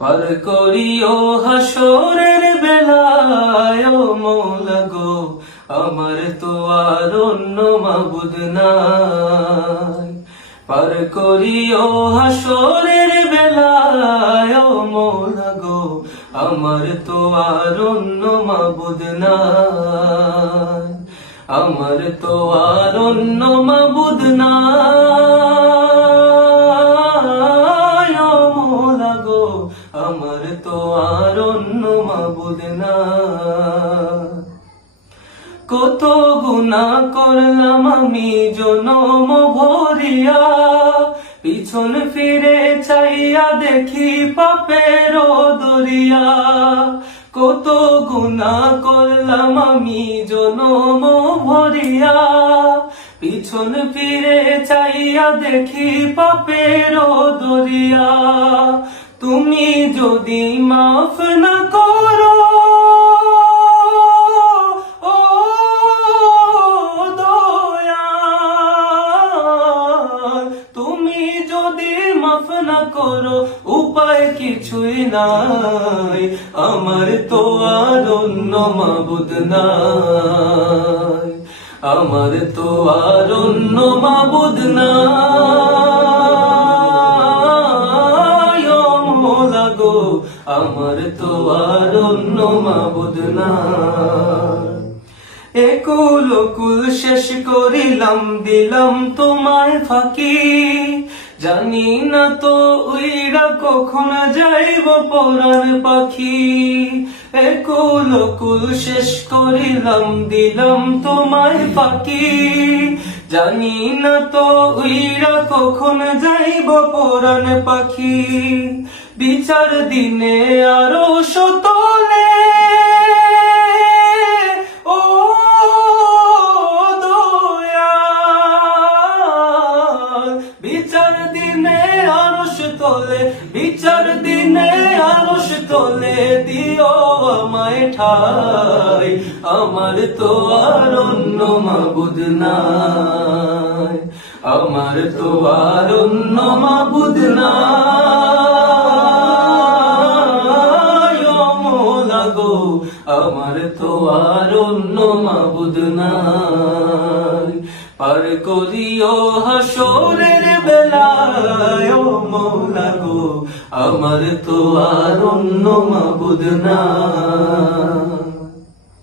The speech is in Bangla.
পার করিও হাসরের বেলায় ও মৌলা গো, আমার তো আর অন্য মাবুদ নাই। পার করিও হাসরের বেলায় ও মৌলা গো, আমার তো আর অন্য মাবুদ নাই। আমার তো আর অন্য মাবুদ নাই ও মৌলা গো, আমার তো আর অন্য মাবুদ নাই। কত গুনাহ করলাম আমি জনম ভরিয়া, পিছন ফিরে চাইয়া দেখি পাপের দরিয়া। কত গুনাহ করলাম আমি জনম ভরিয়া, পিছন ফিরে চাইয়া দেখি পাপের দরিয়া। তুমি যদি মাফ না করো করো, উপায় কিছুই নাই। আমার তো আর অন্য মাবুদ নাই। আমার তো আর অন্য মাবুদ নাই ও মৌলা গো, আমার তো আর অন্য মাবুদ নাই। একুল কুল শেষ করিলাম, দিলাম তোমায় ফাঁকি। জানি না তো উইরা কখন যাইব পরাণ পাখি। একুল কুল শেষ করিলাম, দিলাম তোমায় ফাঁকি। জানি না তো উইরা কখন যাইব পরাণ পাখি। বিচার দিনে আরো শতলে বিচার দিনে আরশ তোলে, দিও আমায় ঠাই। আমার তো আর অন্য মাবুদ নাই। আমার তো আর অন্য মাবুদ নাই ও মৌলা গো, আমার তো আর অন্য মাবুদ নাই। পার করিও হাসরের বেলায় ও মৌলা গো, আমার তো আর অন্য মাবুদ নাই।